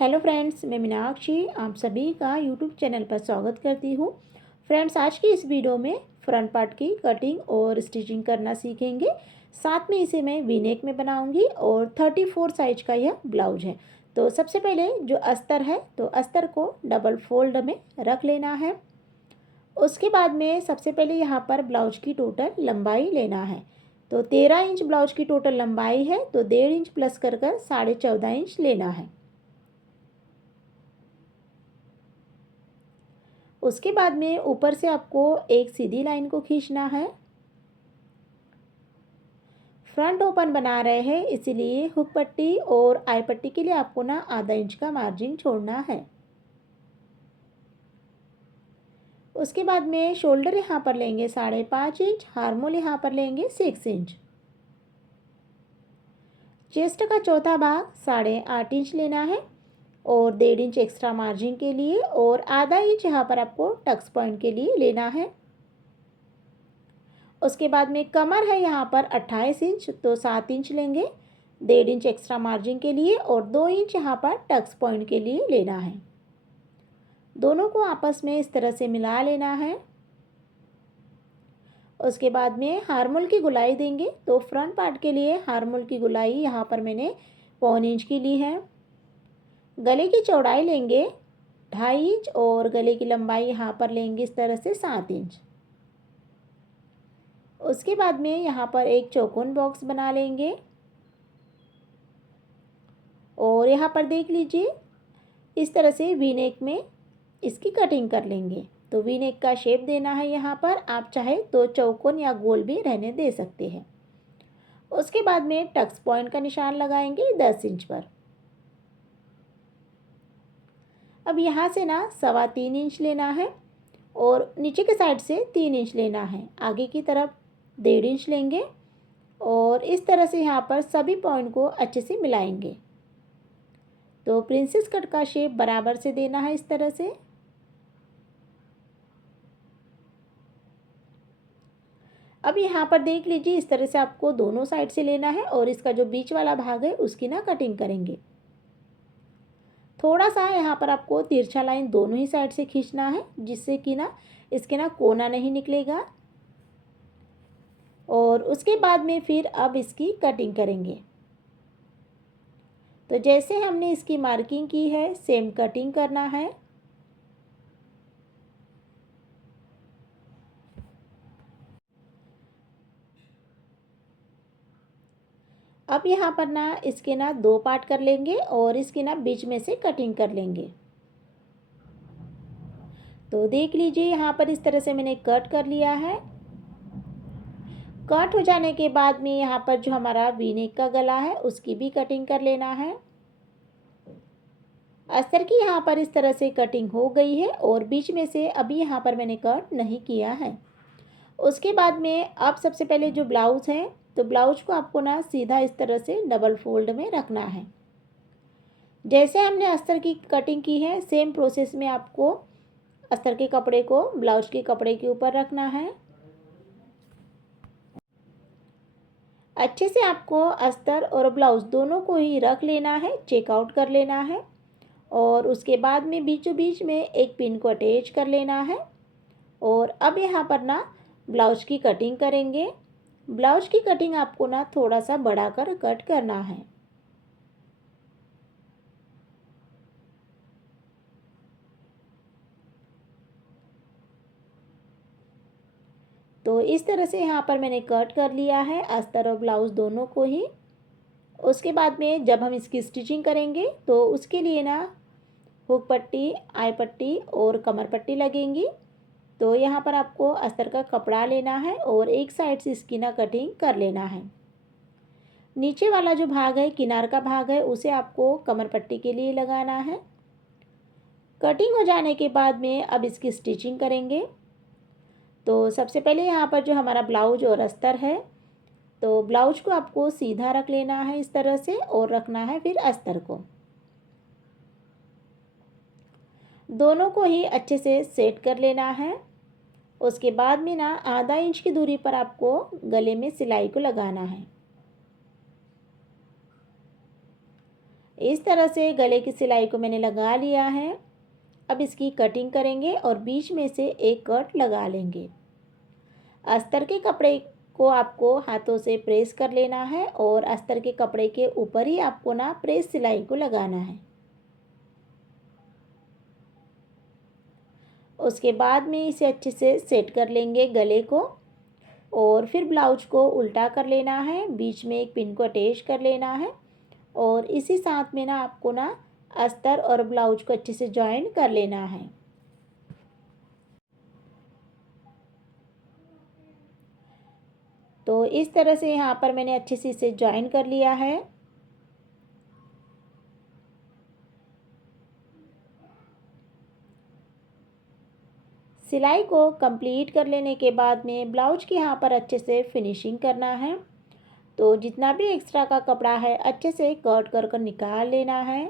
Hello friends, मैं मीनाक्षी आप सभी का यूट्यूब चैनल पर स्वागत करती हूँ। फ्रेंड्स, आज की इस वीडियो में फ्रंट पार्ट की कटिंग और स्टिचिंग करना सीखेंगे। साथ में इसे मैं वी नेक में बनाऊंगी और 34 साइज का यह ब्लाउज है। तो सबसे पहले जो अस्तर है तो अस्तर को डबल फोल्ड में रख लेना है। उसके बाद में सबसे पहले यहाँ पर ब्लाउज की टोटल लंबाई लेना है। तो 13 इंच ब्लाउज की टोटल लंबाई है, तो 1.5 इंच प्लस कर 14.5 इंच लेना है। उसके बाद में ऊपर से आपको एक सीधी लाइन को खींचना है। फ्रंट ओपन बना रहे हैं, इसीलिए हुक पट्टी और आई पट्टी के लिए आपको ना आधा इंच का मार्जिन छोड़ना है। उसके बाद में शोल्डर यहाँ पर लेंगे 5.5 इंच, हार्मोल यहाँ पर लेंगे 6 इंच। चेस्ट का चौथा भाग 8.5 इंच लेना है और 1.5 इंच एक्स्ट्रा मार्जिन के लिए और आधा इंच यहाँ पर आपको टक्स पॉइंट के लिए लेना है। उसके बाद में कमर है यहाँ पर 28 इंच, तो 7 इंच लेंगे 1.5 इंच एक्स्ट्रा मार्जिन के लिए और 2 इंच यहाँ पर टक्स पॉइंट के लिए लेना है। दोनों को आपस में इस तरह से मिला लेना है। उसके बाद में हार्मोल की गुलाई देंगे। तो फ्रंट पार्ट के लिए हार्मोल की गुलाई यहाँ पर मैंने 1.25 इंच की ली है। गले की चौड़ाई लेंगे 2.5 इंच और गले की लंबाई यहाँ पर लेंगे इस तरह से 7 इंच। उसके बाद में यहाँ पर एक चौकोन बॉक्स बना लेंगे और यहाँ पर देख लीजिए इस तरह से वी नेक में इसकी कटिंग कर लेंगे। तो वी नेक का शेप देना है। यहाँ पर आप चाहे तो चौकोन या गोल भी रहने दे सकते हैं। उसके बाद में टक्स पॉइंट का निशान लगाएंगे 10 इंच पर। अब यहाँ से ना 3.25 इंच लेना है और नीचे के साइड से 3 इंच लेना है। आगे की तरफ 1.5 इंच लेंगे और इस तरह से यहाँ पर सभी पॉइंट को अच्छे से मिलाएंगे। तो प्रिंसेस कट का शेप बराबर से देना है इस तरह से। अब यहाँ पर देख लीजिए इस तरह से आपको दोनों साइड से लेना है और इसका जो बीच वाला भाग है उसकी ना कटिंग करेंगे। थोड़ा सा यहाँ पर आपको तिरछा लाइन दोनों ही साइड से खींचना है, जिससे कि ना इसके ना कोना नहीं निकलेगा। और उसके बाद में फिर अब इसकी कटिंग करेंगे। तो जैसे हमने इसकी मार्किंग की है सेम कटिंग करना है। अब यहाँ पर ना इसके ना 2 पार्ट कर लेंगे और इसकी ना बीच में से कटिंग कर लेंगे। तो देख लीजिए यहाँ पर इस तरह से मैंने कट कर लिया है। कट हो जाने के बाद में यहाँ पर जो हमारा वी नेक का गला है उसकी भी कटिंग कर लेना है। अस्तर की यहाँ पर इस तरह से कटिंग हो गई है और बीच में से अभी यहाँ पर मैंने कट नहीं किया है। उसके बाद में अब सबसे पहले जो ब्लाउज़ है तो ब्लाउज को आपको ना सीधा इस तरह से डबल फोल्ड में रखना है। जैसे हमने अस्तर की कटिंग की है सेम प्रोसेस में आपको अस्तर के कपड़े को ब्लाउज के कपड़े के ऊपर रखना है। अच्छे से आपको अस्तर और ब्लाउज दोनों को ही रख लेना है, चेकआउट कर लेना है और उसके बाद में बीचों बीच में एक पिन को अटैच कर लेना है। और अब यहाँ पर ना ब्लाउज की कटिंग करेंगे। ब्लाउज की कटिंग आपको ना थोड़ा सा बढ़ाकर कट करना है। तो इस तरह से यहाँ पर मैंने कट कर लिया है अस्तर और ब्लाउज दोनों को ही। उसके बाद में जब हम इसकी स्टिचिंग करेंगे तो उसके लिए ना हुक पट्टी, आई पट्टी और कमर पट्टी लगेंगी। तो यहाँ पर आपको अस्तर का कपड़ा लेना है और एक साइड से इसकी ना कटिंग कर लेना है। नीचे वाला जो भाग है किनार का भाग है उसे आपको कमर पट्टी के लिए लगाना है। कटिंग हो जाने के बाद में अब इसकी स्टिचिंग करेंगे। तो सबसे पहले यहाँ पर जो हमारा ब्लाउज और अस्तर है तो ब्लाउज को आपको सीधा रख लेना है इस तरह से और रखना है फिर अस्तर को। दोनों को ही अच्छे से सेट कर लेना है। उसके बाद में ना आधा इंच की दूरी पर आपको गले में सिलाई को लगाना है। इस तरह से गले की सिलाई को मैंने लगा लिया है। अब इसकी कटिंग करेंगे और बीच में से एक कट लगा लेंगे। अस्तर के कपड़े को आपको हाथों से प्रेस कर लेना है और अस्तर के कपड़े के ऊपर ही आपको ना प्रेस सिलाई को लगाना है। उसके बाद में इसे अच्छे से सेट कर लेंगे गले को और फिर ब्लाउज को उल्टा कर लेना है, बीच में एक पिन को अटैच कर लेना है और इसी साथ में ना आपको ना अस्तर और ब्लाउज को अच्छे से जॉइन कर लेना है। तो इस तरह से यहाँ पर मैंने अच्छे से इसे जॉइन कर लिया है। सिलाई को कंप्लीट कर लेने के बाद में ब्लाउज के यहाँ पर अच्छे से फिनिशिंग करना है। तो जितना भी एक्स्ट्रा का कपड़ा है अच्छे से कट कर कर निकाल लेना है।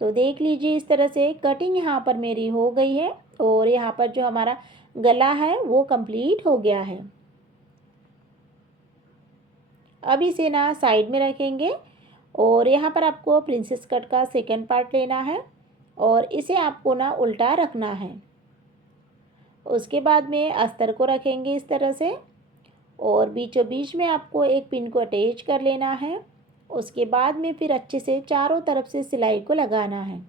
तो देख लीजिए इस तरह से कटिंग यहाँ पर मेरी हो गई है और यहाँ पर जो हमारा गला है वो कंप्लीट हो गया है। अब इसे ना साइड में रखेंगे और यहाँ पर आपको प्रिंसेस कट का सेकंड पार्ट लेना है और इसे आपको ना उल्टा रखना है। उसके बाद में अस्तर को रखेंगे इस तरह से और बीचों बीच में आपको एक पिन को अटैच कर लेना है। उसके बाद में फिर अच्छे से चारों तरफ से सिलाई को लगाना है।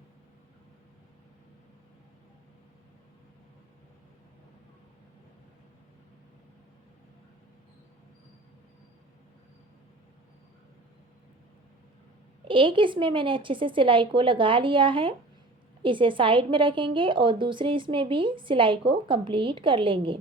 एक इसमें मैंने अच्छे से सिलाई को लगा लिया है, इसे साइड में रखेंगे और दूसरे इसमें भी सिलाई को कंप्लीट कर लेंगे।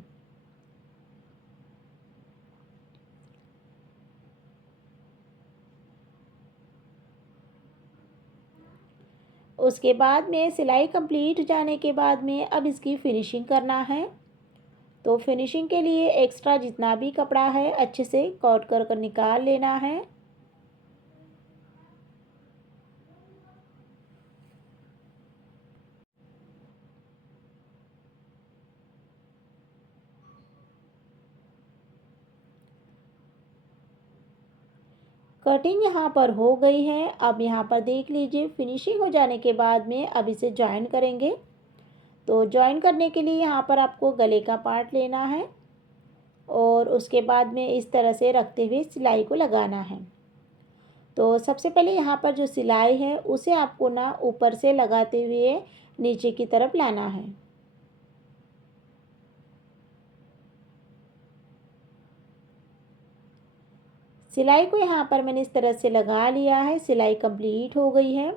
उसके बाद में सिलाई कंप्लीट हो जाने के बाद में अब इसकी फिनिशिंग करना है। तो फिनिशिंग के लिए एक्स्ट्रा जितना भी कपड़ा है अच्छे से कट कर कर निकाल लेना है। कटिंग यहाँ पर हो गई है। अब यहाँ पर देख लीजिए फिनिशिंग हो जाने के बाद में अब इसे जॉइन करेंगे। तो जॉइन करने के लिए यहाँ पर आपको गले का पार्ट लेना है और उसके बाद में इस तरह से रखते हुए सिलाई को लगाना है। तो सबसे पहले यहाँ पर जो सिलाई है उसे आपको ना ऊपर से लगाते हुए नीचे की तरफ लाना है। सिलाई को यहाँ पर मैंने इस तरह से लगा लिया है, सिलाई कंप्लीट हो गई है।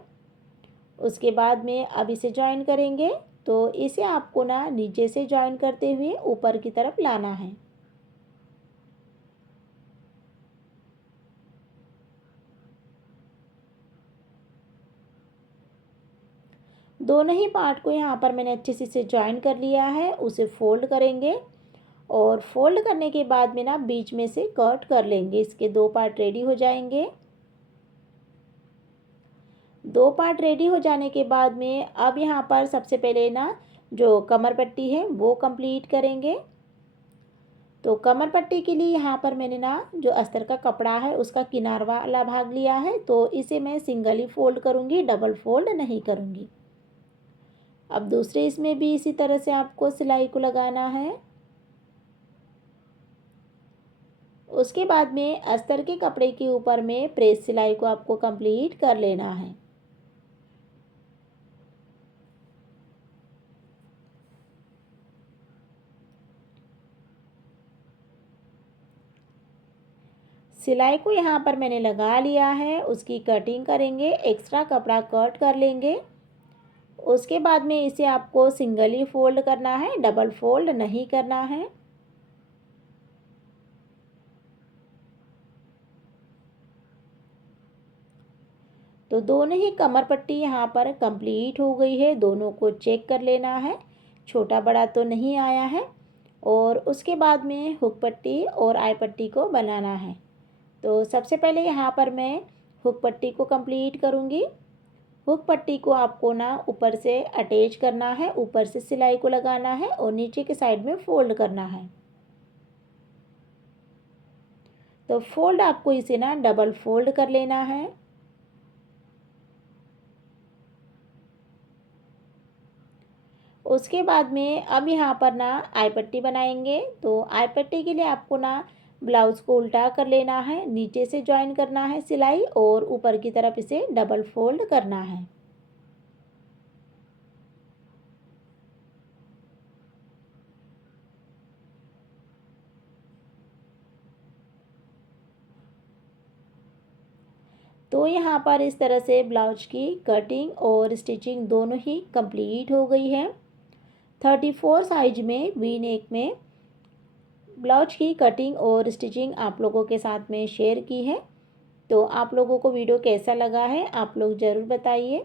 उसके बाद में अब इसे जॉइन करेंगे। तो इसे आपको ना नीचे से जॉइन करते हुए ऊपर की तरफ लाना है। दोनों ही पार्ट को यहाँ पर मैंने अच्छे से इसे जॉइन कर लिया है, उसे फोल्ड करेंगे और फोल्ड करने के बाद में ना बीच में से कट कर लेंगे। इसके दो पार्ट रेडी हो जाएंगे। दो पार्ट रेडी हो जाने के बाद में अब यहाँ पर सबसे पहले ना जो कमर पट्टी है वो कंप्लीट करेंगे। तो कमर पट्टी के लिए यहाँ पर मैंने ना जो अस्तर का कपड़ा है उसका किनार वाला भाग लिया है, तो इसे मैं सिंगल ही फोल्ड करूँगी, डबल फोल्ड नहीं करूँगी। अब दूसरे इसमें भी इसी तरह से आपको सिलाई को लगाना है। उसके बाद में अस्तर के कपड़े के ऊपर में प्रेस सिलाई को आपको कंप्लीट कर लेना है। सिलाई को यहाँ पर मैंने लगा लिया है, उसकी कटिंग करेंगे, एक्स्ट्रा कपड़ा कट कर लेंगे। उसके बाद में इसे आपको सिंगल ही फोल्ड करना है, डबल फोल्ड नहीं करना है। तो दोनों ही कमर पट्टी यहाँ पर कंप्लीट हो गई है, दोनों को चेक कर लेना है, छोटा बड़ा तो नहीं आया है। और उसके बाद में हुक पट्टी और आई पट्टी को बनाना है। तो सबसे पहले यहाँ पर मैं हुक पट्टी को कंप्लीट करूँगी। हुक पट्टी को आपको ना ऊपर से अटैच करना है, ऊपर से सिलाई को लगाना है और नीचे के साइड में फोल्ड करना है। तो फोल्ड आपको इसे ना डबल फोल्ड कर लेना है। उसके बाद में अब यहाँ पर ना आई पट्टी बनाएंगे। तो आई पट्टी के लिए आपको ना ब्लाउज़ को उल्टा कर लेना है, नीचे से ज्वाइन करना है सिलाई और ऊपर की तरफ इसे डबल फोल्ड करना है। तो यहाँ पर इस तरह से ब्लाउज की कटिंग और स्टिचिंग दोनों ही कंप्लीट हो गई है। 34 साइज में वी नेक में ब्लाउज की कटिंग और स्टिचिंग आप लोगों के साथ में शेयर की है। तो आप लोगों को वीडियो कैसा लगा है आप लोग ज़रूर बताइए।